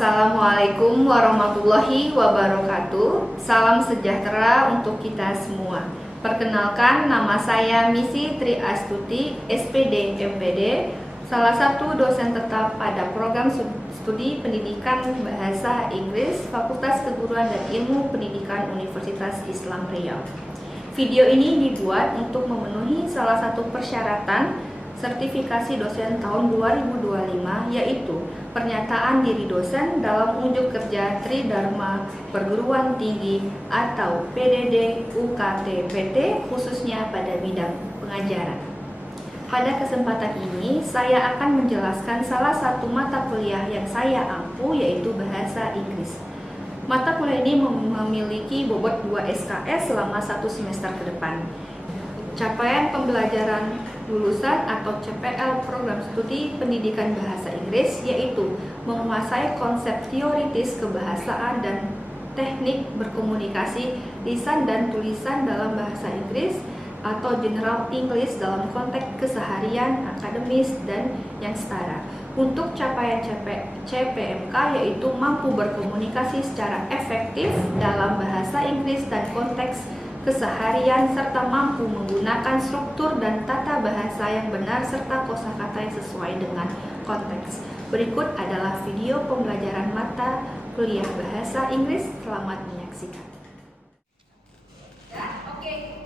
Assalamualaikum warahmatullahi wabarakatuh. Salam sejahtera untuk kita semua. Perkenalkan, nama saya Misi Tri Astuti, SPD MPD, salah satu dosen tetap pada program studi pendidikan bahasa Inggris Fakultas Keguruan dan Ilmu Pendidikan Universitas Islam Riau. Video ini dibuat untuk memenuhi salah satu persyaratan sertifikasi dosen tahun 2025, yaitu pernyataan diri dosen dalam unjuk kerja Tridharma Perguruan Tinggi atau PDD UKT PT, khususnya pada bidang pengajaran. Pada kesempatan ini, saya akan menjelaskan salah satu mata kuliah yang saya ampu, yaitu Bahasa Inggris. Mata kuliah ini memiliki bobot 2 SKS selama 1 semester ke depan. Capaian pembelajaran lulusan atau CPL program studi pendidikan bahasa Inggris yaitu menguasai konsep teoritis kebahasaan dan teknik berkomunikasi lisan dan tulisan dalam bahasa Inggris atau General English dalam konteks keseharian, akademis, dan yang setara. Untuk capaian CPMK yaitu mampu berkomunikasi secara efektif dalam bahasa Inggris dan konteks keseharian serta mampu menggunakan struktur dan tata bahasa yang benar serta kosakata yang sesuai dengan konteks. Berikut adalah video pembelajaran mata kuliah bahasa Inggris. Selamat menyaksikan.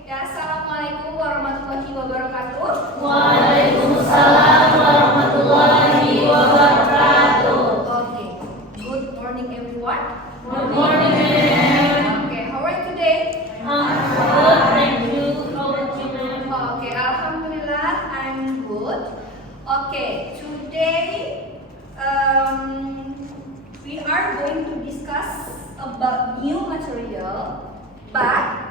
Assalamualaikum warahmatullahi wabarakatuh. Waalaikumsalam warahmatullahi wabarakatuh. Good morning everyone. Good morning. How are you today? Good, thank you. How about you, ma'am? Alhamdulillah, I'm good. Today we are going to discuss about new material, but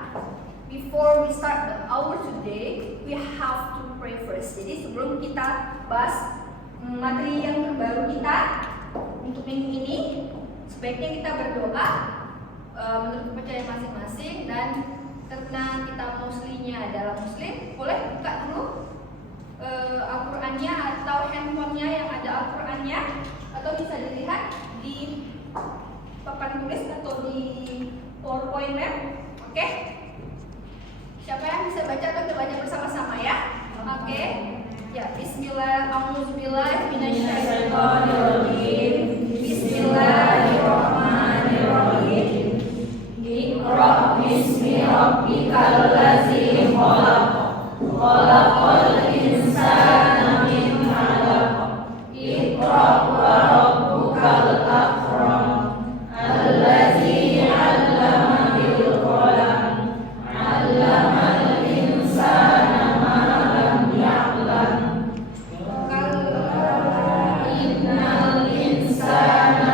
before we start our today, we have to pray first. Jadi sebelum kita bahas materi yang terbaru kita untuk minggu ini, sebaiknya kita berdoa menurut kepercayaan masing-masing, dan karena kita muslimnya adalah muslim, boleh buka dulu Al-Qur'annya atau handphonenya yang ada Al-Qur'annya, atau bisa dilihat di papan tulis atau di PowerPoint map. Oke? Siapa yang bisa baca atau kita baca bersama-sama ya? Oke. Ya, bismillah, a'udzubillahi minasyaitonirrajim. Bismillahirrahmanirrahim. Iqra bismi rabbikal ladzi khalaq. Khalaqal insana min 'alaq. Iqra wa rabbukal akram. Alladzi 'allama bil qalam. 'Allamal insana ma lam ya'lam. Kalla innal insana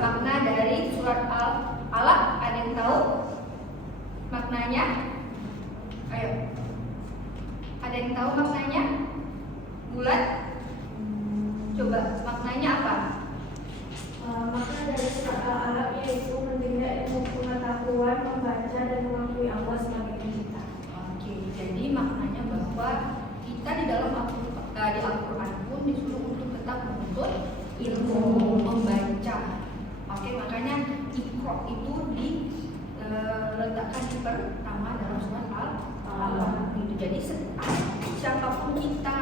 makna dari surat Al-Alaq. Ada yang tahu maknanya? Ayo. Ada yang tahu maknanya? Bulat? Coba, maknanya apa? Makna dari surat Al-Alaq yaitu mendengar ilmu pengetahuan, membaca dan mengakui Allah sebagai pencipta. Jadi maknanya bahwa kita di dalam Al-Quran pun disuruh untuk tetap menuntut ilmu, membaca. Makanya Iqra itu letakkan di pertama dalam surat Al-Alaq. Gitu. Jadi siapapun kita,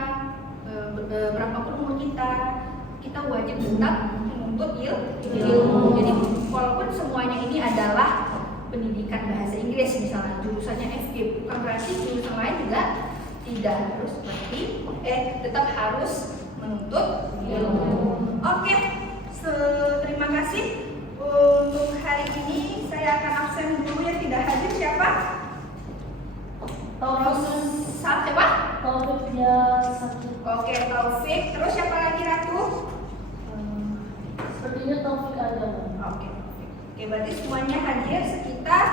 berapapun umur kita wajib tetap menuntut ilmu. Jadi walaupun semuanya ini adalah pendidikan bahasa Inggris, misalnya jurusannya FG, bukan berarti jurusan lain juga tidak harus seperti tetap harus menuntut ilmu. Oke, terima kasih. Untuk hari ini saya akan absen dulu, yang tidak hadir siapa? Siapa? Taufik ya satu. Oke, Taufik. Terus siapa lagi, Ratu? Sepertinya Taufik ada. Oke, berarti semuanya hadir sekitar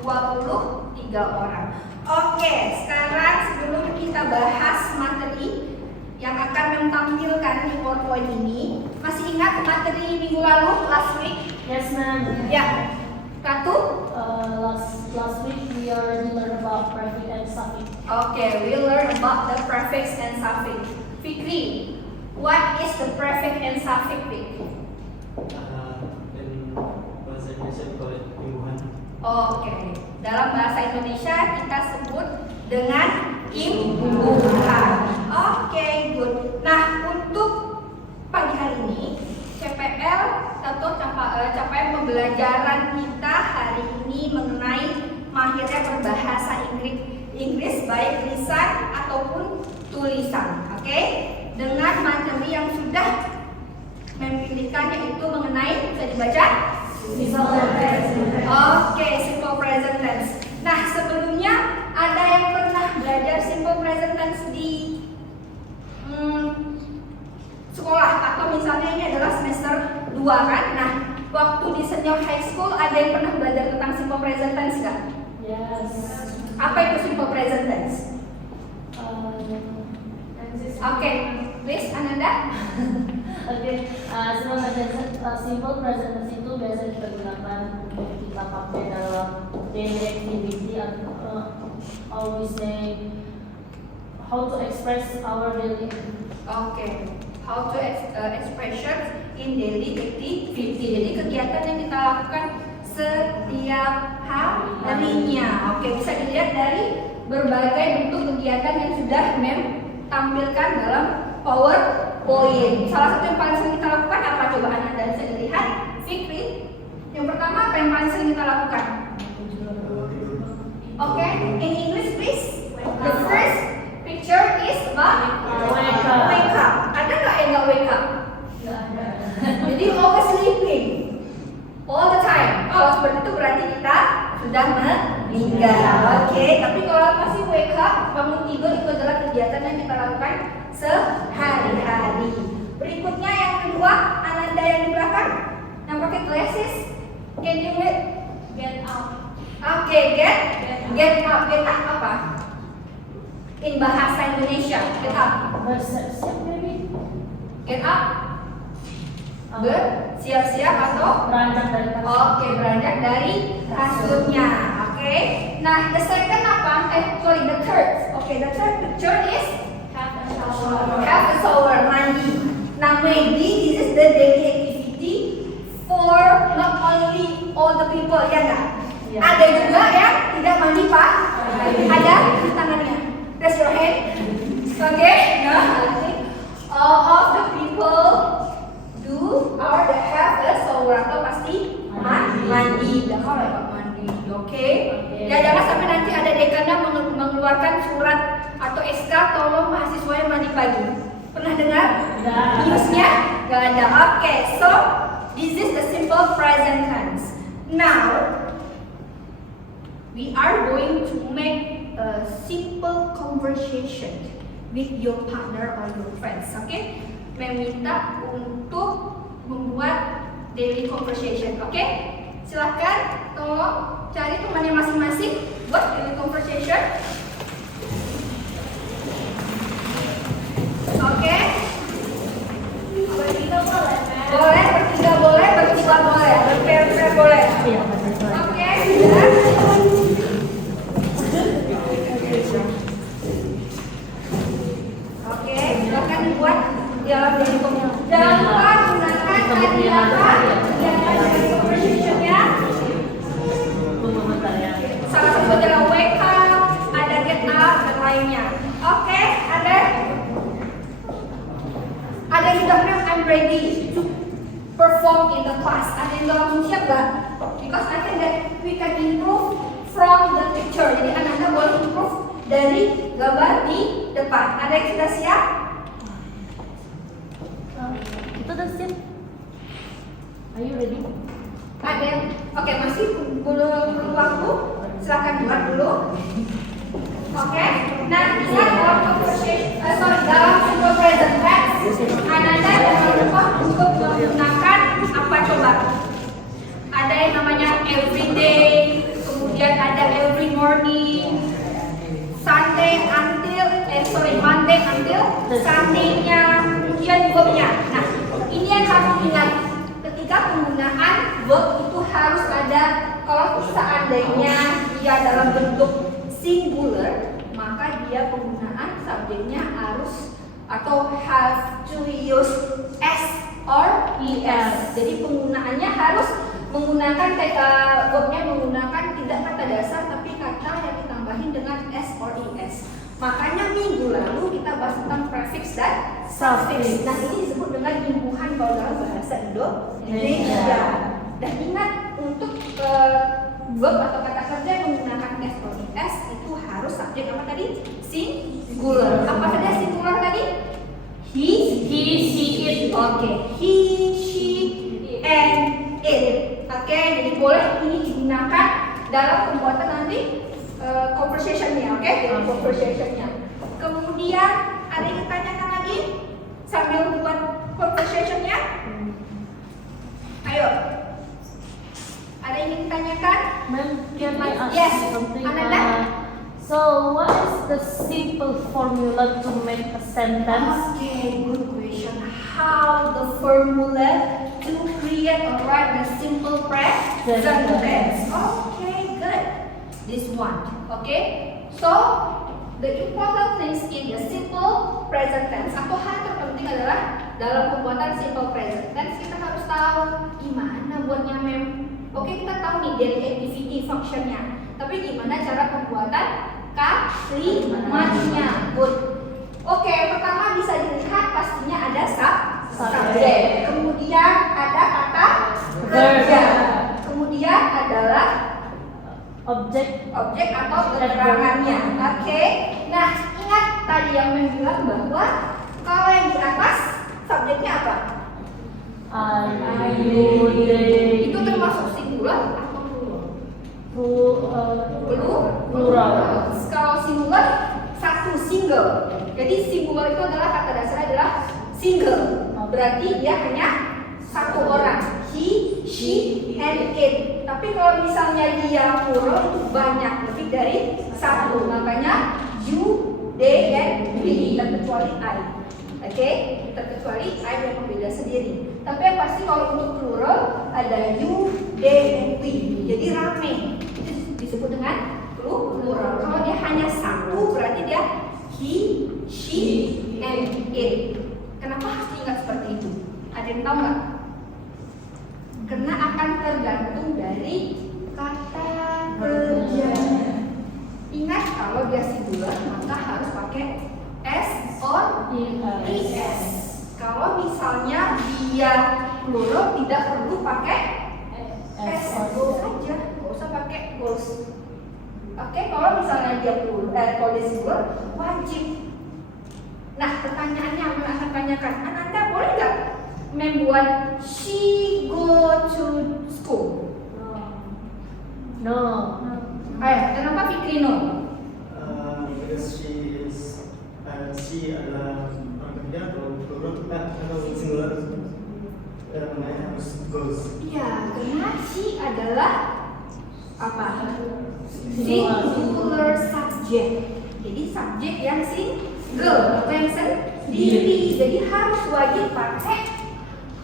23 orang. Oke, sekarang sebelum kita bahas materi yang akan menampilkan di PowerPoint ini, masih ingat materi minggu lalu, last week? Yes, ma'am. Ya, Ratu? Last week we already learned about prefix and suffix. Oke, we learn about the prefix and suffix. Fikri, what is the prefix and suffix, Fikri? In bahasa Indonesia dipakai imbuhan. Oke, dalam bahasa Indonesia kita sebut dengan imbuhan. Oke, good. Nah, untuk pagi hari ini CPL atau capaian pembelajaran kita hari ini mengenai mahirnya berbahasa Inggris baik lisan ataupun tulisan. Oke, dengan materi yang sudah memilihkan yaitu mengenai, bisa dibaca? Oke, simple present tense. Nah, sebelumnya ada yang pernah belajar simple present tense di sekolah, atau misalnya ini adalah semester 2 kan? Nah, waktu di senior high school ada yang pernah belajar tentang simple present tense nggak? Yes. Apa itu simple present tense? Oke, please Ananda. Oke, simple present tense itu biasa kita gunakan untuk kita pakai dalam daily activity atau we say how to express our daily activity. Oke, how to expression in daily activity. Jadi kegiatan yang kita lakukan setiap harinya. Oke, bisa dilihat dari berbagai bentuk kegiatan yang sudah tampilkan dalam PowerPoint. Salah satu yang paling sering kita lakukan apa? Coba Anda bisa dilihat. Fikri, yang pertama apa yang paling sering kita lakukan? Oke, in English please. The first picture is about wake up. Ada nggak yang nggak wake up? Nggak ada. Jadi always sleeping all the time. Kalau seperti itu berarti kita sudah meninggal. Oke, tapi kalau masih wake up, bangun tidur, itu adalah kegiatan yang kita lakukan sehari-hari. Berikutnya yang kedua, Ananda yang di belakang yang pakai glasses, can you get up? Oke, get up apa? In bahasa Indonesia, get up. Bersiap-siap maybe. Get up. Bersiap-siap atau Beranjak dari kasur. oke, beranjak dari kasurnya. Oke. Nah, the second apa? The third. Oke, the third picture is have a shower, mandi. Nah, maybe this is the daily activity for not only all the people, ya nggak? Ya. Ada juga yang tidak mandi, Pak. Ada di tangannya. Raise your hand. Oke. Nah, all of the people do or they have a shower atau pasti mandi. Dan kalau lewat mandi, oke? Ya, jangan sampai nanti ada dekannya mengeluarkan surat atau SK tolong mahasiswanya mandi pagi. Pernah dengar? Newsnya? Gak ada. Oke, so this is the simple present tense. Now we are going to make a simple conversation with your partner or your friends. Oke? Meminta untuk membuat daily conversation. Oke? Silahkan tolong cari temannya masing-masing buat daily conversation. Oke? Bertiga boleh? Boleh, bertiga boleh, bertiga boleh, berpair boleh. Oke, sudah. Oke, silakan dibuat dalam daily conversation. Jangan lupa gunakan kata-kata yang ada di conversation-nya. Salah satu adalah wake up, ada get up dan lainnya. Oke, ada yang bilang I'm ready to perform in the class. Ada yang langsung siap gak? Because I think that we can improve from the picture. Jadi Anda boleh improve dari gambar di depan. Ada yang sudah siap? Itu udah siap. Are you ready? Ada yang, oke, masih belum perlu waktu. Silakan buat dulu. Oke, nah ingat dalam conversation, dalam simple present tense, Anda jangan lupa untuk menggunakan apa coba? Ada yang namanya every day, kemudian ada every morning, Monday until Sunday-nya, kemudian verb-nya. Nah, ini yang kamu ingat. Ketika penggunaan verb itu harus ada, kalau seandainya dia dalam bentuk singular, maka dia penggunaan subjeknya harus atau have to use s or es. Jadi penggunaannya harus menggunakan verbnya menggunakan tidak kata dasar tapi kata yang ditambahin dengan s or es. Makanya minggu lalu kita bahas tentang prefix dan suffix. Nah, ini disebut dengan imbuhan kalau dalam bahasa Indonesia. Dan ingat untuk verb atau kata kerja yang menggunakan s or es itu harus subjek apa tadi? Singular. Apa saja singular tadi? He, she, it. Oke. He, she, and it. Oke, jadi boleh ini digunakan dalam pembuatan nanti conversation-nya, oke? Dalam conversation-nya. Kemudian ada yang ditanyakan lagi sambil buat conversation-nya? Ayo. Ada yang ditanyakan? Ma'am, can I ask Yes. something? Ananda? So, what is the simple formula to make a sentence? Okay, good question. How the formula to create or write a simple present tense? Okay, good. This one, okay? So, the important things in the simple present tense atau hal terpenting adalah dalam pembuatan simple present tense kita harus tahu gimana buatnya mem. Oke, kita tahu nih dari activity functionnya. Tapi gimana cara pembuatan kalimatnya? Good. Oke, pertama bisa dilihat pastinya ada subjek. Kemudian ada kata kerja. Kemudian adalah objek atau keterangannya. Oke. Nah, ingat tadi yang bilang bahwa kalau yang di atas subjeknya apa? Itu termasuk singular atau plural? Kalau singular satu single. Jadi singular itu adalah kata dasarnya adalah single. Berarti dia hanya satu orang. He, she, and it. Tapi kalau misalnya dia plural itu banyak, lebih dari satu. Makanya you, they, and we. Terkecuali I. Oke, terkecuali I yang membeda sendiri. Tapi yang pasti kalau untuk plural ada you, they, and we. Jadi rame. Itu disebut dengan plural. Kalau dia hanya satu berarti dia he, she, and it. Kenapa harus diingat seperti itu? Ada yang tahu nggak? Karena akan tergantung dari kata kerjanya. Ingat kalau dia singular maka harus pakai s or es. Kalau misalnya dia plural tidak perlu pakai s saja, nggak usah pakai goals. Oke, kalau misalnya dia plural, kalau dia singular wajib. Nah, pertanyaannya yang akan tanyakan, Anda boleh nggak membuat she go to school? No. Ayo, kenapa Fikri no? Because she adalah orang kerja atau plural atau singular, makanya harus goes. Iya, karena she adalah apa? Singular subject. Jadi subjek yang single atau yang sendiri. Jadi harus wajib pakai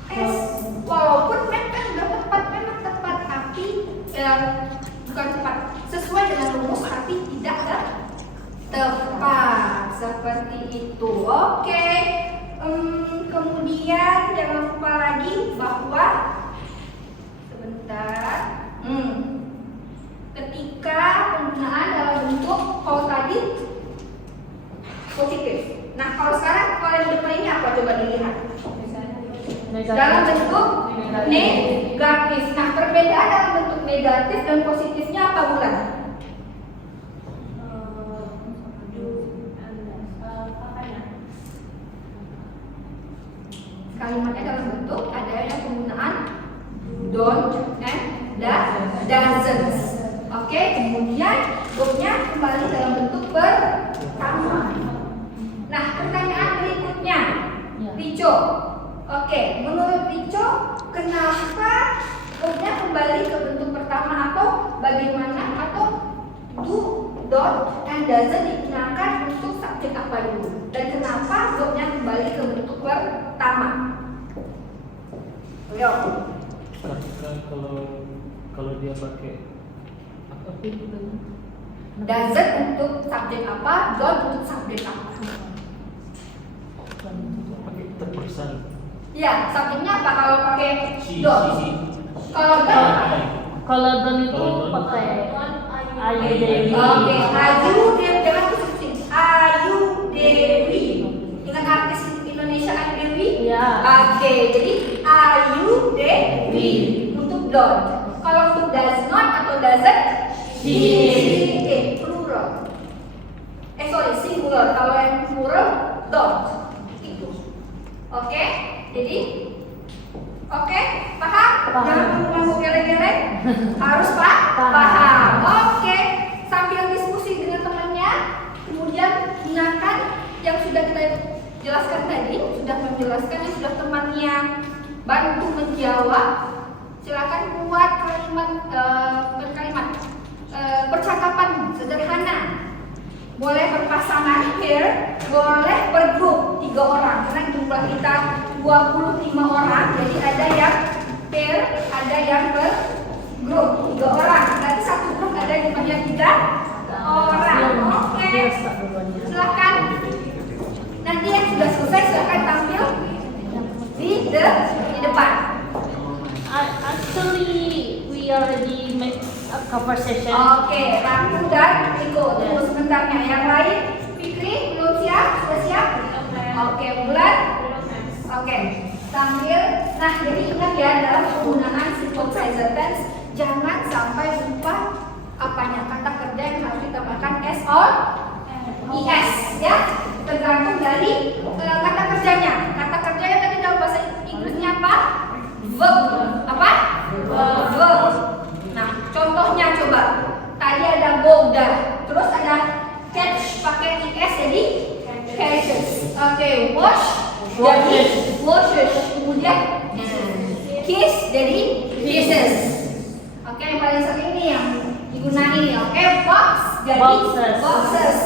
s. Walaupun memang udah tepat, memang tepat, tapi bukan tepat sesuai dengan rumus, tapi tidak tepat seperti itu. Oke. Kemudian jangan lupa lagi bahwa sebentar. Ketika Coba dilihat. Negatif. Dalam bentuk negatif. Nah, perbedaan dalam bentuk negatif dan positifnya apa, Bulan? Kalimatnya dalam bentuk ada yang penggunaan don't and doesn't. Oke, kemudian verbnya kembali dalam bentuk pertama. Nah, pertanyaan berikutnya, Rico. Oke, menurut Rico, kenapa verbnya kembali ke bentuk pertama atau bagaimana atau do, don't, and doesn't digunakan untuk subjek apa dulu? Dan kenapa verbnya kembali ke bentuk pertama? Ayo. Karena kalau dia pakai apa itu tadi? Doesn't untuk subjek apa, don't untuk subjek apa? Pakai third person. Ya, subjeknya apa kalau pakai Si. don't? Kalau don't apa? Kalau don itu pakai Ayu Dewi. Oke, Ayu Dewi, jangan kusuk-kusuk. Ayu Dewi. Ingat artis Indonesia Ayu Dewi? Iya. Oke, jadi Ayu Dewi untuk don't. Kalau untuk does not atau doesn't? Plural. Sorry, singular. Kalau yang plural, don't. Itu. Oke, jadi oke, paham? Paham. Jangan mengganggu geleng-geleng. Harus paham. Oke, sambil diskusi dengan temannya, kemudian gunakan yang sudah kita jelaskan tadi, sudah menjelaskan yang sudah temannya bantu menjawab. Silakan buat percakapan sederhana. Boleh berpasangan pair, boleh bergrup 3 orang. Karena jumlah kita 25 orang, jadi ada yang pair, ada yang bergrup 3 orang. Nanti satu grup ada jumlahnya 3 orang. Oke. Silakan. Nanti yang sudah selesai silakan tampil di depan. Actually, we already make a conversation. Oke, Ratu dan Riko. Tunggu sebentarnya. Yang lain, Fikri belum siap? Sudah siap? Oke, Bulan? Oke, sambil. Nah, jadi ingat ya dalam penggunaan simple present tense jangan sampai lupa apanya kata kerja yang harus ditambahkan s or es ya. Tergantung dari kata kerjanya. Kata kerjanya tadi dalam bahasa Inggrisnya apa? Verb. Apa? Verb. Nah, contohnya coba. Tadi ada go, udah. Terus ada catch pakai is jadi catches. Oke, wash jadi washes. Kemudian kiss jadi kisses. Oke, yang paling sering ini yang digunakan ini. Oke, box jadi boxes.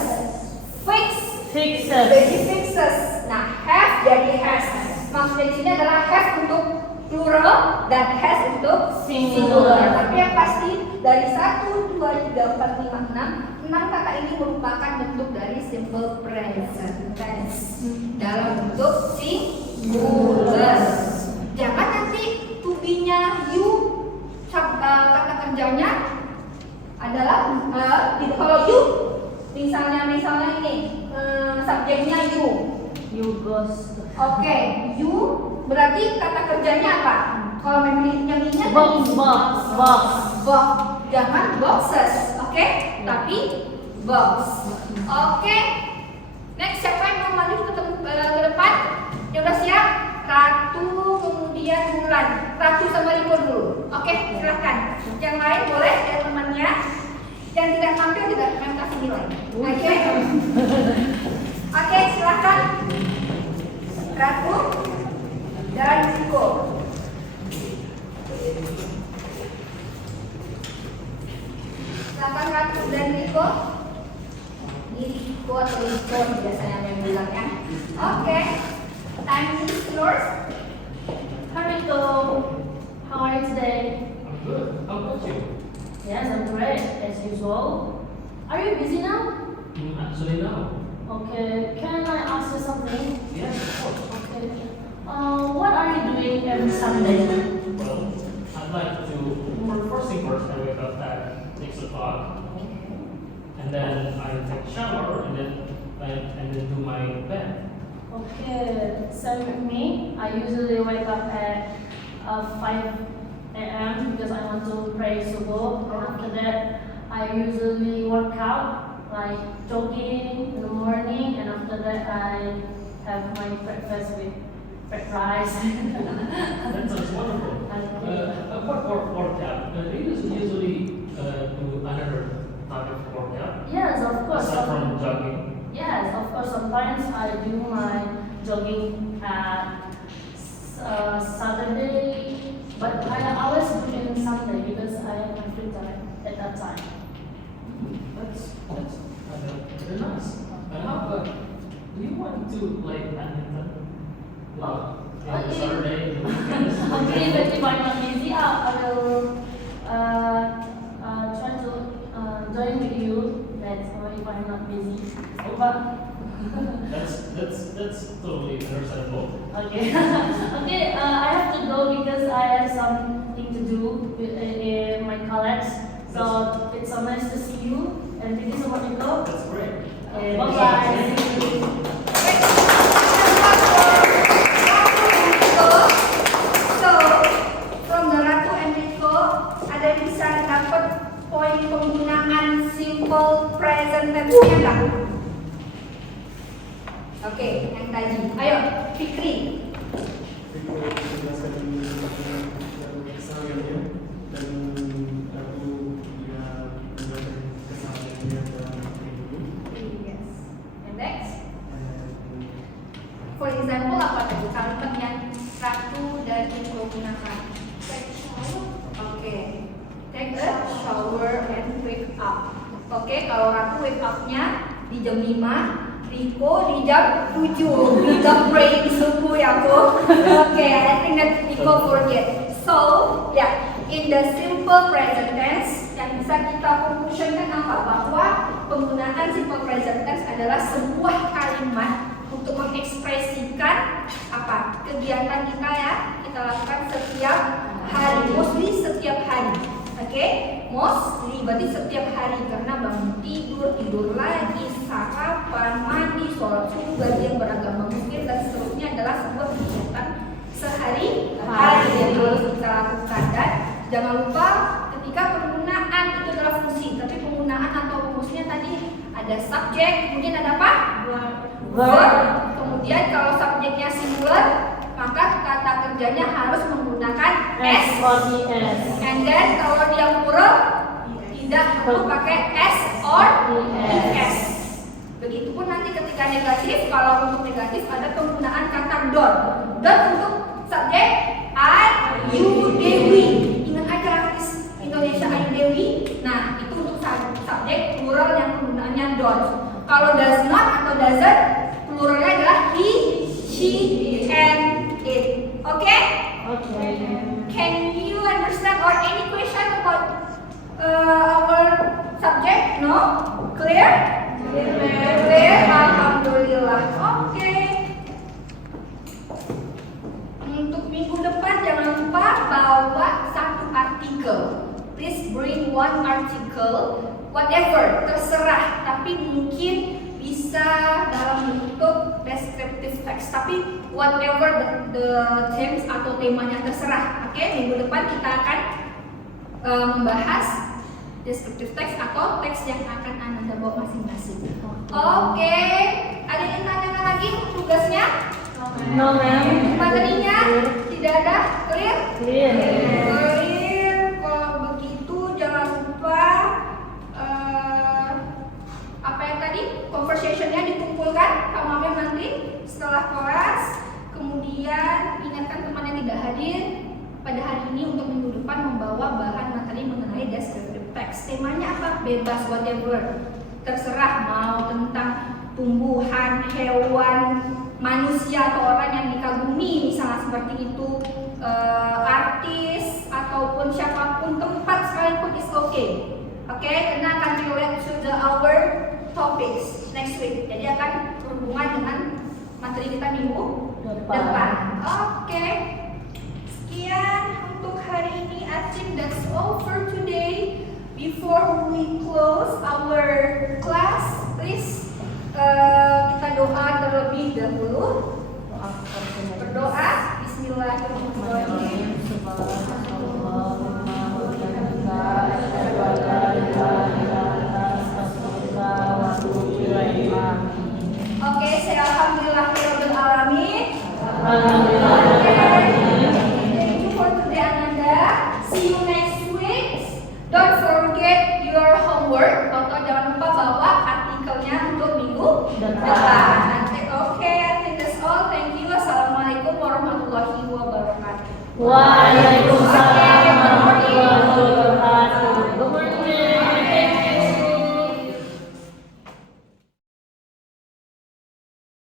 Fix Fixes. jadi fixes. Nah, have jadi has. Maksudnya di sini adalah have untuk plural dan has untuk singular. Tapi yang pasti dari 1, 2, 3, 4, 5, 6 kata ini merupakan bentuk dari simple present tense dalam bentuk singular. Jangan nanti to be-nya you, kata kerjanya adalah kalau you misalnya ini subjeknya you. You goes. Oke, you berarti kata kerjanya apa? Kalau memang yang ini Box. jangan boxes, oke? Tapi box. Oke. Next, siapa yang mau maju ke depan? Yang udah siap? Ratu, kemudian Bulan. Ratu sama Riko dulu. Oke, silakan. Yang lain boleh dan temannya. Yang tidak tampil tidak akan kasih nilai. Oke. Oke, silakan. Ratu dan Riko. Silakan Ratu dan Riko. Ini Riko atau Riko biasanya yang bilangnya. Oke. Time is yours. Hi Rico. How are you today? I'm good. How about you? Yes, I'm great as usual. Are you busy now? Actually, no. Okay. Can I ask you something? Yes, of course. Okay. What are you doing every Sunday? Well, I'd like to. First thing first, I wake up at 6 o'clock, and then I take a shower, and then do my bed. Okay, same with me. I usually wake up at 5 a.m. because I want to pray subuh. And after that, I usually work out, like jogging in the morning. And after that, I have my breakfast with fried rice. That sounds wonderful. Apart from workout, do you usually do another type of workout Yes, of course. aside from jogging? Yes, of course. Sometimes I do my jogging at Saturday, but I always do it on Sunday because I have my free time at that time. That's very nice. How about, do you want to play badminton? On Saturday, the weekends? Okay, but if I'm not busy, I will try to join with you. That's why if I'm not busy. But That's totally understandable. okay, okay. I have to go because I have something to do in my college. So it's so nice to see you, and thank you so much, Nico. That's great. Okay, bye bye. So, from the Ratu and Rico, ada yang bisa dapat poin penggunaan simple present tense-nya nggak? Oke, yang tadi. Ayo, Fikri. Rico menjelaskan kesalahannya dan aku juga menjelaskan kesalahannya dalam minggu. Yes. And next. For example, apa tadi kalimat yang Ratu dan Rico gunakan? Oke. Take a shower and wake up. Oke, kalau Ratu wake up-nya di jam 5, Rico di jam 7. Kita praying subuh ya, Bu. Oke, I think that Rico forget. So, yeah, in the simple present tense yang bisa kita conclusionkan apa? Bahwa penggunaan simple present tense adalah sebuah kalimat untuk mengekspresikan apa? Kegiatan kita ya, kita lakukan setiap hari, mostly setiap hari. Oke, mostly berarti setiap hari karena bangun tidur, tidur lagi, sarapan, mandi, sholat subuh, gajian beragama muslim dan seterusnya adalah sebuah kegiatan sehari-hari yang harus kita lakukan. Dan jangan lupa ketika penggunaan itu adalah fungsi, tapi penggunaan atau rumusnya tadi ada subjek, kemudian ada apa? Verb. Kemudian kalau subjeknya singular, maka kata kerjanya harus menggunakan S. And then kalau dia plural, tidak perlu pakai S or ES. Begitupun nanti ketika negatif, kalau untuk negatif ada penggunaan kata don. Don untuk subjek I, you, Dewi. Ingat aja artis Indonesia I, Dewi. Nah, itu untuk subjek plural yang penggunaannya don. Kalau does not atau doesn't, pluralnya adalah he, she, and it. Okay? Okay. Can you understand or any question about our subject? No? Clear? Clear. Alhamdulillah. Oke. Untuk minggu depan jangan lupa bawa satu artikel. Please bring one article, whatever, terserah. Tapi mungkin bisa dalam bentuk descriptive text. Tapi whatever the themes atau temanya terserah. Oke, minggu depan kita akan membahas descriptive text atau teks yang akan Anda bawa masing-masing. Oke, ada yang tanya lagi tugasnya? No, ma'am. Materinya tidak ada, clear? Clear. Clear. Kalau begitu jangan lupa apa yang tadi conversationnya dikumpulkan sama Mem nanti setelah kelas. Kemudian ingatkan teman yang tidak hadir pada hari ini untuk minggu depan membawa bahan materi mengenai descriptive text. Temanya apa? Bebas, whatever. Terserah mau tentang tumbuhan, hewan, manusia atau orang yang dikagumi, misalnya seperti itu, artis ataupun siapapun, tempat sekalipun is okay. Oke, karena akan relate to our topics next week. Jadi akan berhubungan dengan materi kita minggu depan. Oke. Sekian untuk hari ini. I think that's all for today. Before we close our class, please kita doa terlebih dahulu. Berdoa. Bismillahirrahmanirrahim. Oke, saya alhamdulillahirabbil alamin.